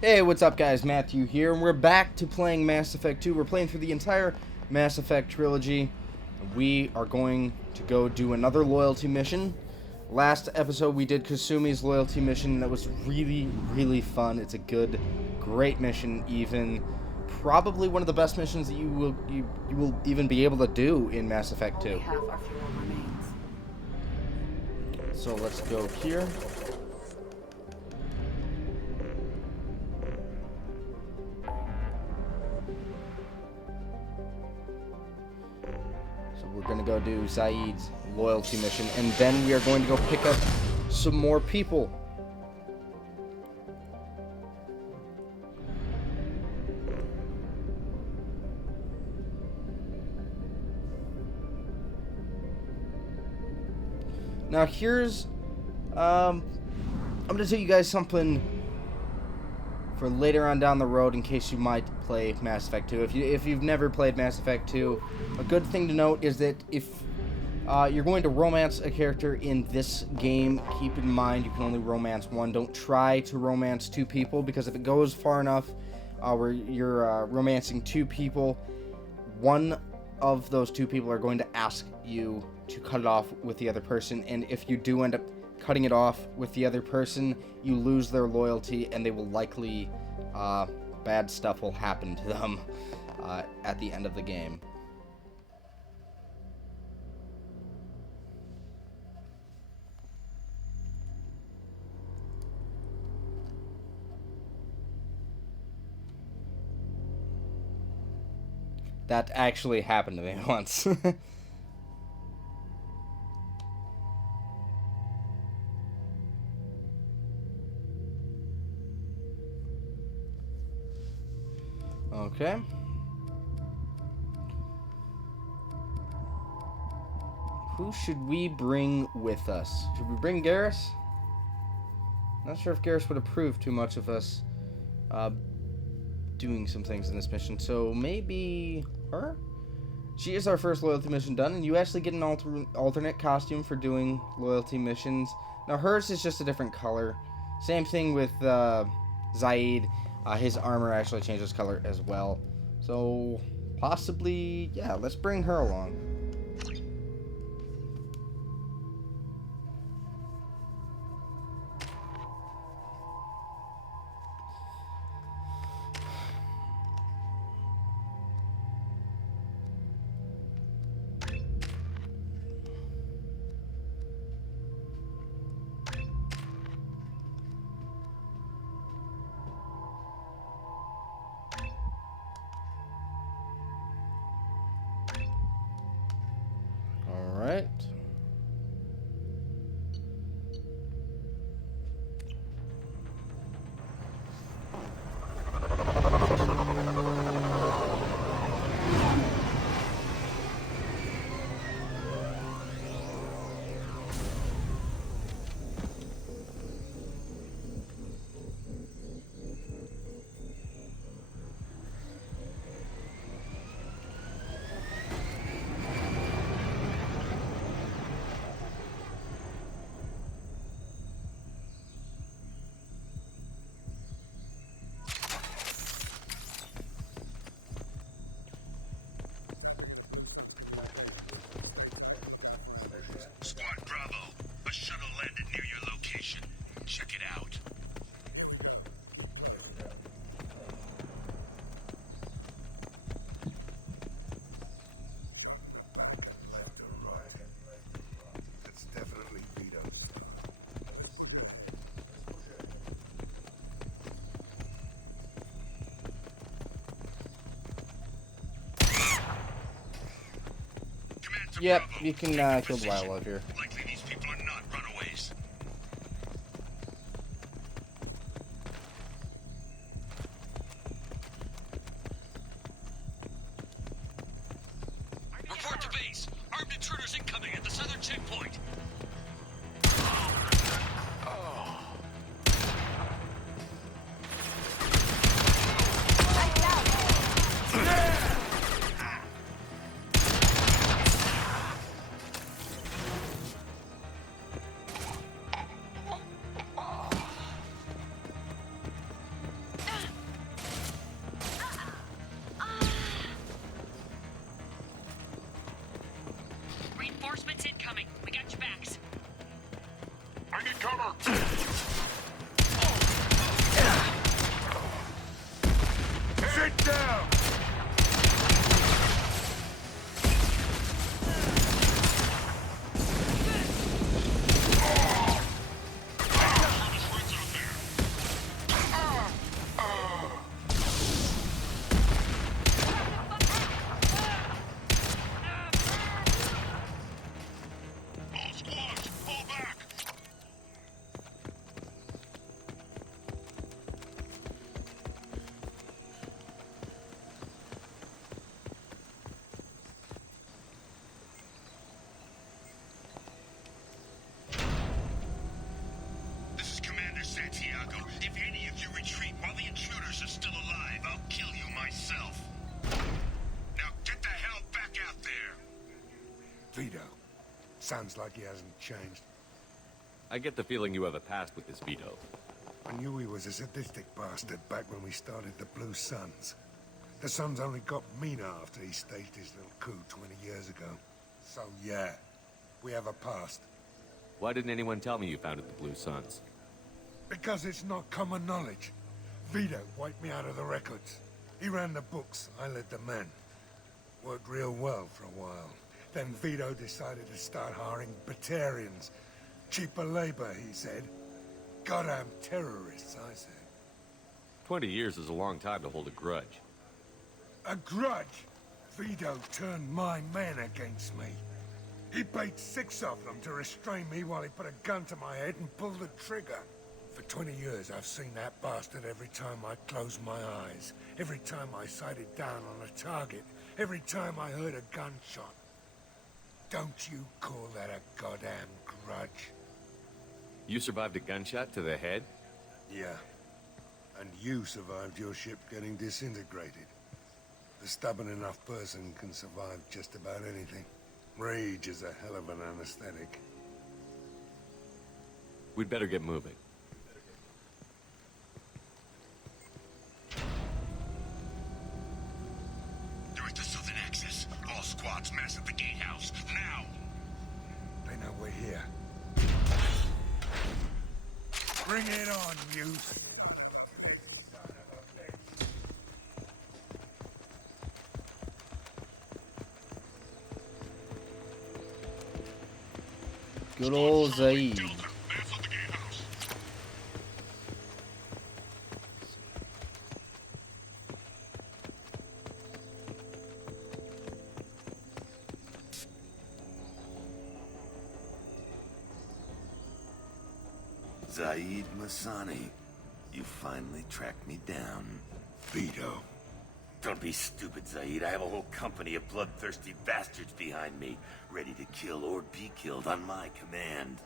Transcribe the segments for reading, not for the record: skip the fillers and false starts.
Hey, what's up guys? Matthew here, and we're back to playing Mass Effect 2. We're playing through the entire Mass Effect trilogy. We are going to go do another loyalty mission. Last episode we did Kasumi's loyalty mission. That was really fun. It's a great mission even. Probably one of the best missions that you will even be able to do in Mass Effect 2. Only half our fuel remains. So let's go here. We're going to go do Zaeed's loyalty mission, and then we are going to go pick up some more people. Now here's, I'm going to tell you guys something for later on down the road in case you might play Mass Effect 2. If you've never played Mass Effect 2, a good thing to note is that if you're going to romance a character in this game, keep in mind you can only romance one. Don't try to romance two people, because if it goes far enough where you're romancing two people, one of those two people are going to ask you to cut it off with the other person, and if you do end up cutting it off with the other person, you lose their loyalty, and they will likely, bad stuff will happen to them at the end of the game. That actually happened to me once. Okay. Who should we bring with us? Should we bring Garrus? Not sure if Garrus would approve too much of us doing some things in this mission, so maybe her? She is our first loyalty mission done, and you actually get an alternate costume for doing loyalty missions. Now hers is just a different color. Same thing with Zaeed. His armor actually changes color as well. So possibly, yeah, let's bring her along. Alright. Squad Bravo, a shuttle landed near your location. Check it out. It's definitely Vito's. Yep, you can kill the wildlife here. Likely these people are not runaways. Report to base. Armed intruders incoming at the southern checkpoint. Sounds like he hasn't changed. I get the feeling you have a past with this Vito. I knew he was a sadistic bastard back when we started the Blue Suns. The Suns only got meaner after he staged his little coup 20 years ago. So yeah, we have a past. Why didn't anyone tell me you founded the Blue Suns? Because it's not common knowledge. Vito wiped me out of the records. He ran the books, I led the men. Worked real well for a while. Then Vito decided to start hiring Batarians. Cheaper labor, he said. Goddamn terrorists, I said. 20 years is a long time to hold a grudge. A grudge? Vito turned my men against me. He paid 6 of them to restrain me while he put a gun to my head and pulled the trigger. For 20 years, I've seen that bastard every time I closed my eyes. Every time I sighted down on a target. Every time I heard a gunshot. Don't you call that a goddamn grudge? You survived a gunshot to the head? Yeah. And you survived your ship getting disintegrated. A stubborn enough person can survive just about anything. Rage is a hell of an anesthetic. We'd better get moving. They're at the southern axis. All squads mass at the gatehouse. Now! They know we're here. Bring it on, youth! Good old Zaeed. Delta, mass at the gatehouse. Zaeed Masani, you finally tracked me down. Vito. Don't be stupid, Zaeed. I have a whole company of bloodthirsty bastards behind me, ready to kill or be killed on my command.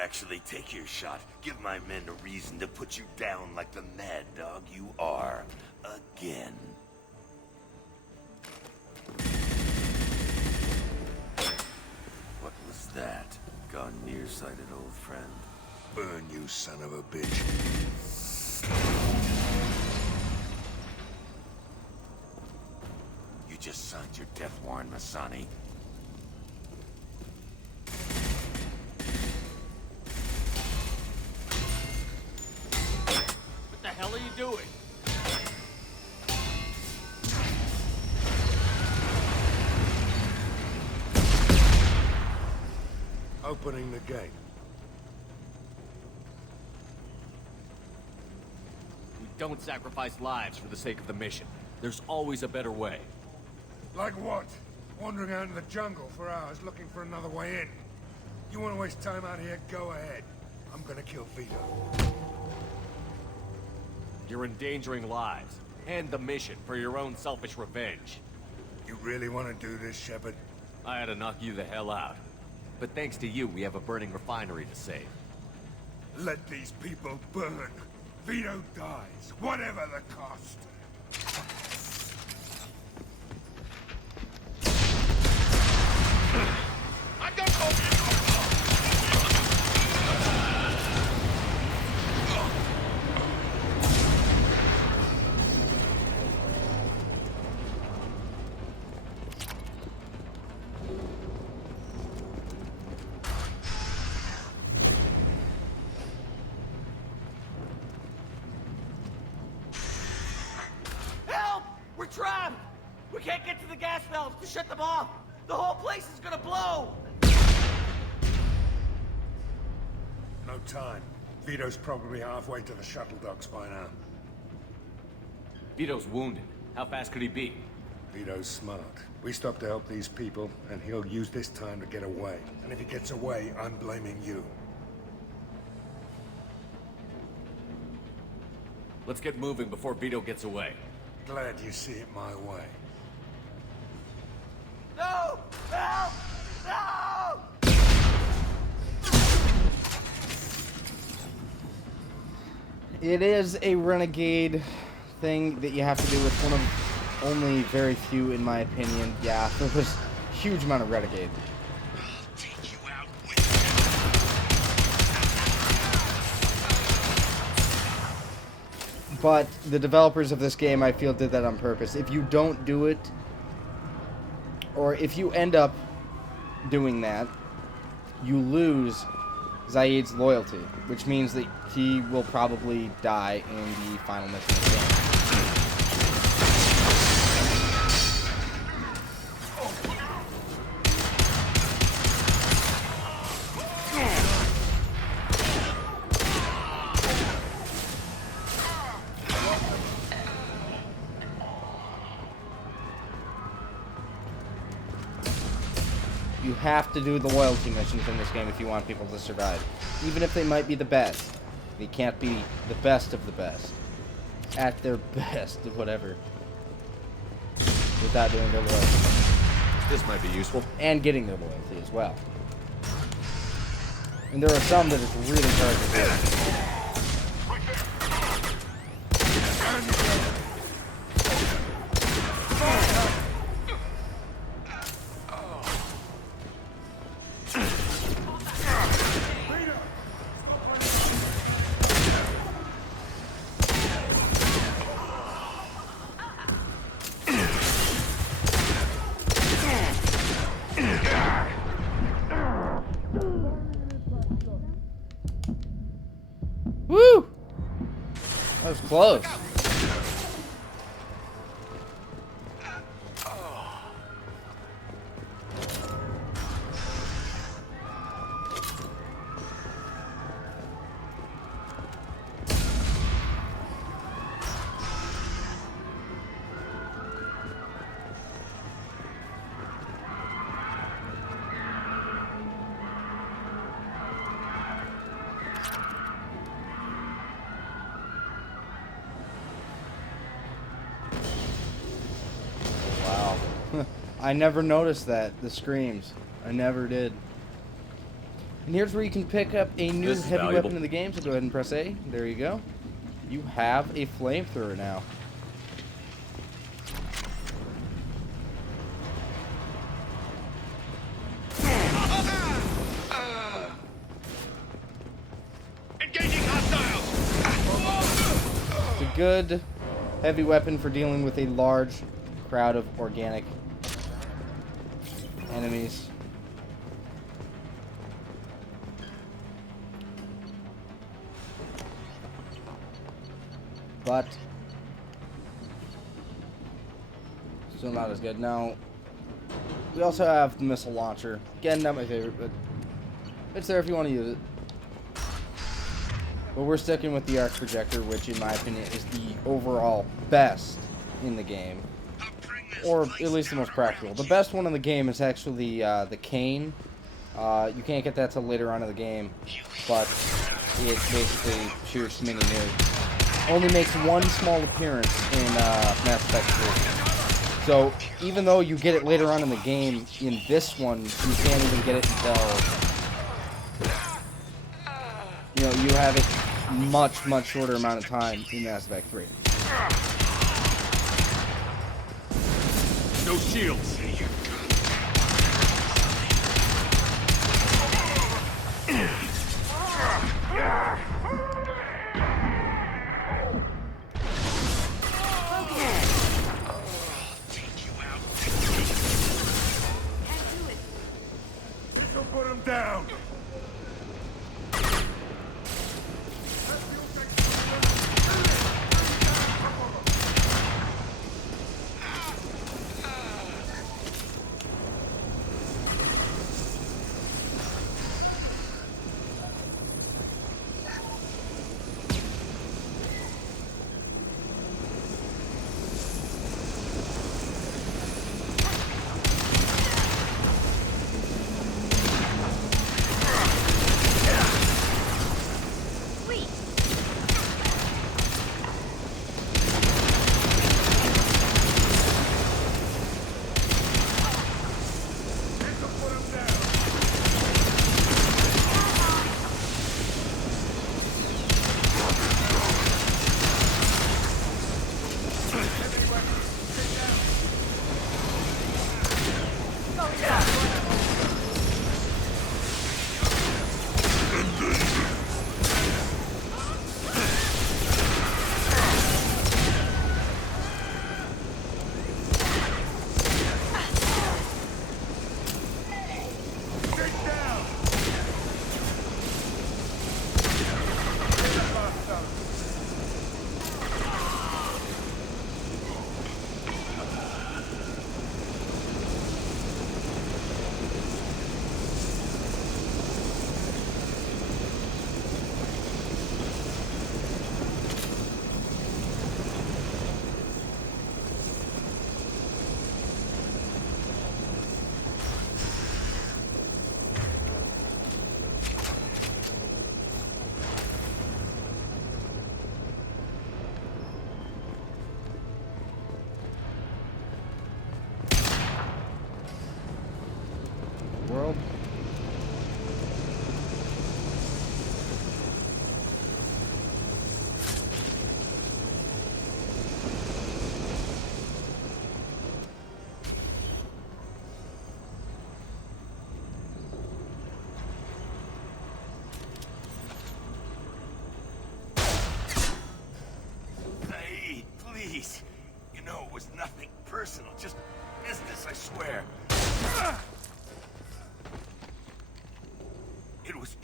Actually, take your shot. Give my men a reason to put you down like the mad dog you are. Again. What was that? Gone nearsighted, old friend. Burn, you son of a bitch. You just signed your death warrant, Masani. What the hell are you doing? Opening the gate. We don't sacrifice lives for the sake of the mission. There's always a better way. Like what? Wandering out in the jungle for hours looking for another way in. You want to waste time out here? Go ahead. I'm gonna kill Vito. You're endangering lives and the mission for your own selfish revenge. You really want to do this, Shepard? I had to knock you the hell out. But thanks to you, we have a burning refinery to save. Let these people burn. Vito dies, whatever the cost. I'm gonna go! Help! We're trapped! We can't get to the gas valves to shut them off! The whole place is gonna blow! No time. Vito's probably halfway to the shuttle docks by now. Vito's wounded. How fast could he be? Vito's smart. We stop to help these people, and he'll use this time to get away. And if he gets away, I'm blaming you. Let's get moving before Vito gets away. Glad you see it my way. No! Help! No! It is a renegade thing that you have to do with one of only very few, in my opinion. Yeah, there was a huge amount of renegade. But the developers of this game, I feel, did that on purpose. If you don't do it, or if you end up doing that, you lose Zaeed's loyalty, which means that he will probably die in the final mission of the game. You have to do the loyalty missions in this game if you want people to survive. Even if they might be the best. They can't be the best of the best. At their best, whatever. Without doing their loyalty. This might be useful. And getting their loyalty as well. And there are some that it's really hard to do. Woo! That was close. I never noticed that, the screams. I never did. And here's where you can pick up a new heavy weapon in the game, so go ahead and press A. There you go. You have a flamethrower now. Engaging hostiles! It's a good heavy weapon for dealing with a large crowd of organic enemies. But still not as good. Now, we also have the missile launcher. Again, not my favorite, but it's there if you want to use it. But we're sticking with the arc projector, which in my opinion is the overall best in the game. Or at least the most practical. The best one in the game is actually the cane. You can't get that till later on in the game, but it basically shoots mini nukes. Only makes one small appearance in Mass Effect 3. So even though you get it later on in the game, in this one you can't even get it until you have it much shorter amount of time in Mass Effect 3. No shields. Put him down!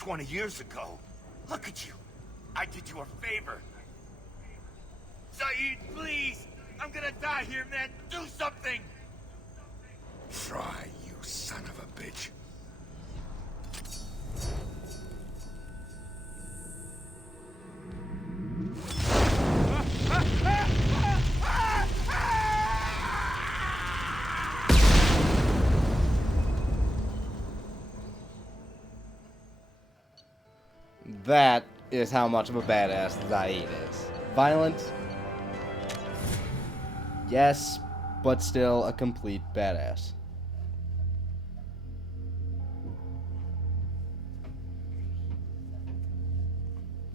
20 years ago. Look at you. I did you a favor. Zaeed, please! I'm gonna die here, man! Do something! Try, you son of a bitch. That is how much of a badass Zaeed is. Violent, yes, but still a complete badass.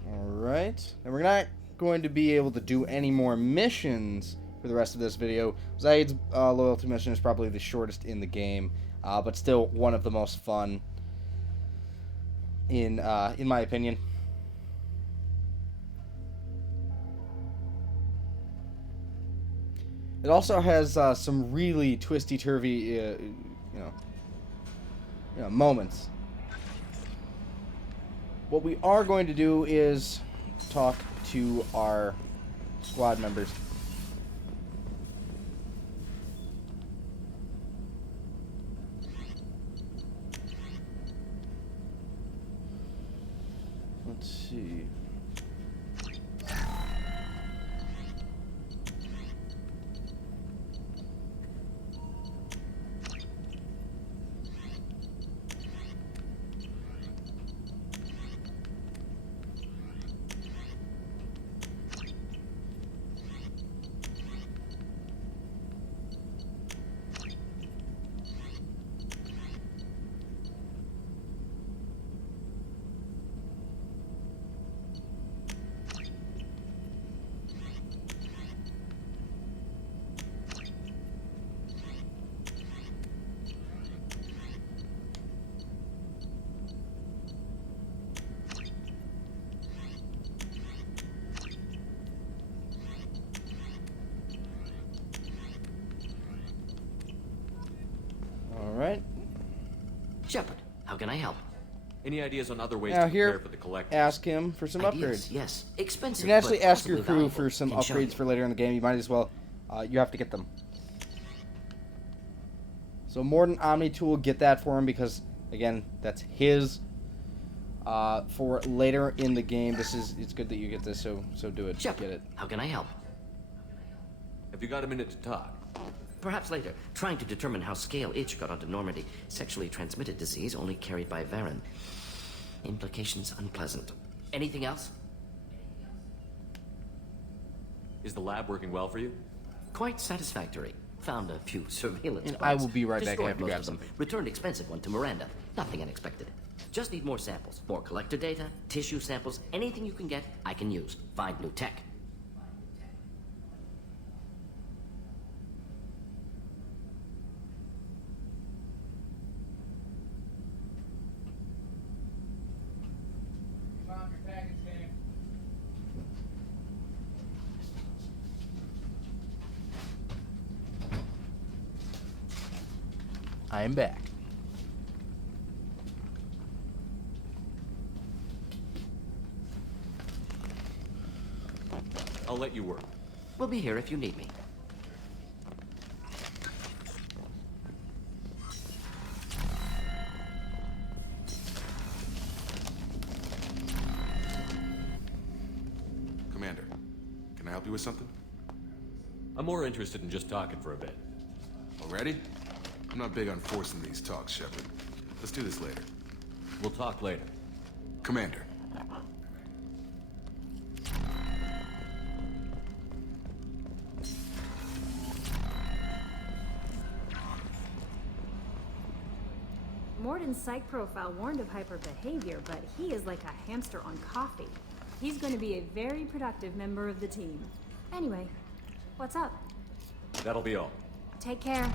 Alright, and we're not going to be able to do any more missions for the rest of this video. Zaeed's loyalty mission is probably the shortest in the game, but still one of the most fun in my opinion. It also has some really twisty-turvy, you know, moments. What we are going to do is talk to our squad members. Let's see. Alright. Shepard, how can I help? Any ideas on other ways Now to here, prepare for the collector? ask him for some Ideas, upgrades. yes. Expensive, You can actually but ask your possibly crew valuable. for some Can show upgrades you. for later in the game. You might as well. You have to get them. So more than Omni Tool, get that for him because again, that's his. For later in the game, it's good that you get this. So do it. Shepard, Get it. how can I help? Have you got a minute to talk? Perhaps later. Trying to determine how Scale Itch got onto Normandy. Sexually transmitted disease only carried by Varen. Implications unpleasant. Anything else? Is the lab working well for you? Quite satisfactory. Found a few surveillance And bugs. I will be right back. I Destroyed have to most grab of them. something. Returned expensive one to Miranda. Nothing unexpected. Just need more samples. More collector data, tissue samples, anything you can get, I can use. Find new tech. I am back. I'll let you work. We'll be here if you need me. Commander, can I help you with something? I'm more interested in just talking for a bit. Already? I'm not big on forcing these talks, Shepard. Let's do this later. We'll talk later. Commander. Morden's psych profile warned of hyper behavior, but he is like a hamster on coffee. He's going to be a very productive member of the team. Anyway, what's up? That'll be all. Take care.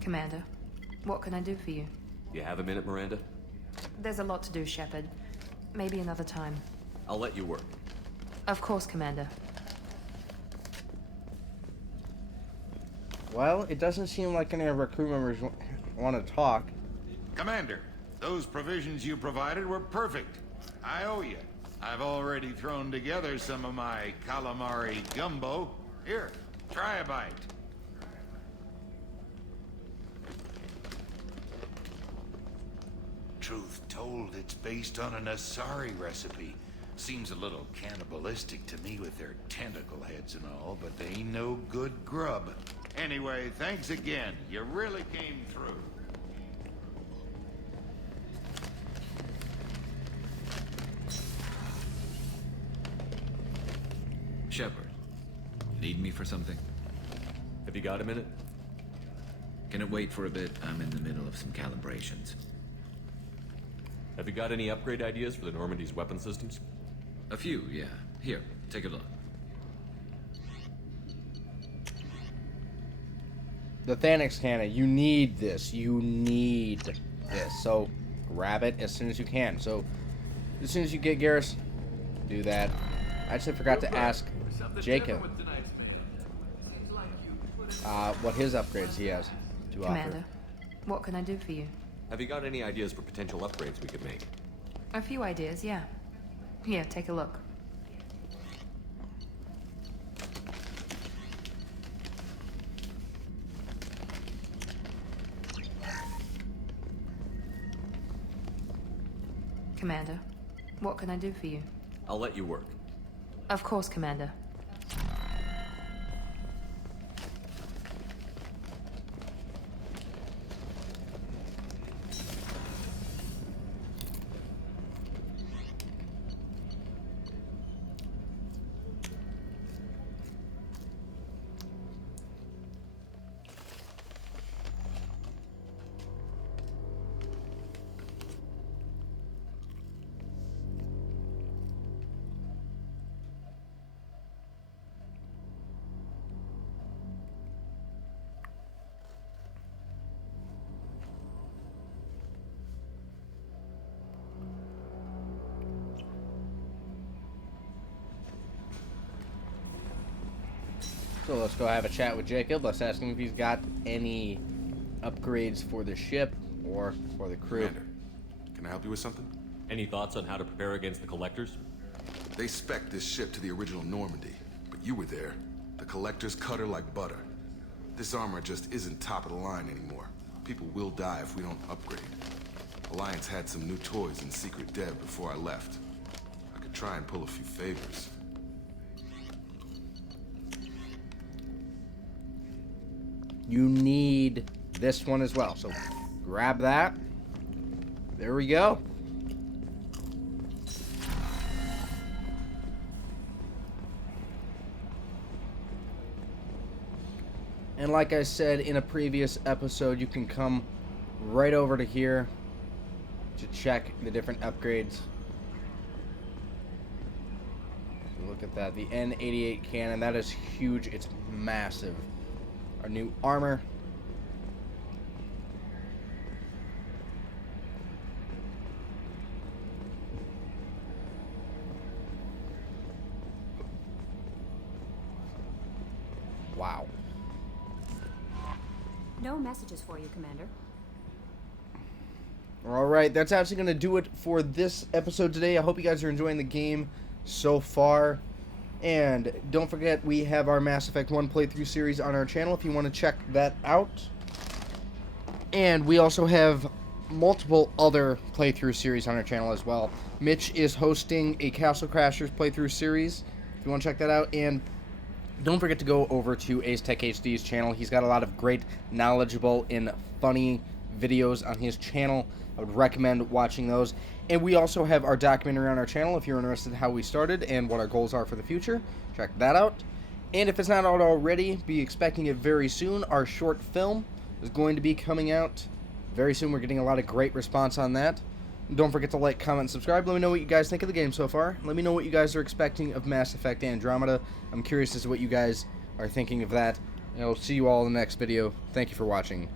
Commander, what can I do for you? You have a minute, Miranda? There's a lot to do, Shepard. Maybe another time. I'll let you work. Of course, Commander. Well, it doesn't seem like any of our crew members want to talk. Commander, those provisions you provided were perfect. I owe you. I've already thrown together some of my calamari gumbo. Here, try a bite. Truth told, it's based on an Asari recipe. Seems a little cannibalistic to me with their tentacle heads and all, but they ain't no good grub. Anyway, thanks again. You really came through. Shepard, need me for something? Have you got a minute? Can it wait for a bit? I'm in the middle of some calibrations. Have you got any upgrade ideas for the Normandy's weapon systems? A few, yeah. Here, take a look. The Thanix cannon, you need this. You need this. So grab it as soon as you can. So as soon as you get Garrus, do that. I actually forgot to ask Jacob what his upgrades he has to Commander, offer. what can I do for you? Have you got any ideas for potential upgrades we could make? A few ideas, yeah. Here, take a look. Commander, what can I do for you? I'll let you work. Of course, Commander. So let's go have a chat with Jacob. Let's ask him if he's got any upgrades for the ship or for the crew. Commander, can I help you with something? Any thoughts on how to prepare against the Collectors? They spec'd this ship to the original Normandy, but you were there. The Collectors cut her like butter. This armor just isn't top of the line anymore. People will die if we don't upgrade. Alliance had some new toys in secret dev before I left. I could try and pull a few favors. You need this one as well. So grab that. There we go. And like I said in a previous episode, you can come right over to here to check the different upgrades. So look at that. The N88 cannon. That is huge. It's massive. Our new armor. Wow. No messages for you, Commander. Alright, that's actually going to do it for this episode today. I hope you guys are enjoying the game so far. And don't forget, we have our Mass Effect 1 playthrough series on our channel if you want to check that out. And we also have multiple other playthrough series on our channel as well. Mitch is hosting a Castle Crashers playthrough series if you want to check that out. And don't forget to go over to Ace Tech HD's channel. He's got a lot of great, knowledgeable, and funny videos on his channel. I would recommend watching those. And we also have our documentary on our channel if you're interested in how we started and what our goals are for the future. Check that out. And if it's not out already, be expecting it very soon. Our short film is going to be coming out very soon. We're getting a lot of great response on that. Don't forget to like, comment, and subscribe. Let me know what you guys think of the game so far. Let me know what you guys are expecting of Mass Effect Andromeda. I'm curious as to what you guys are thinking of that. And I'll see you all in the next video. Thank you for watching.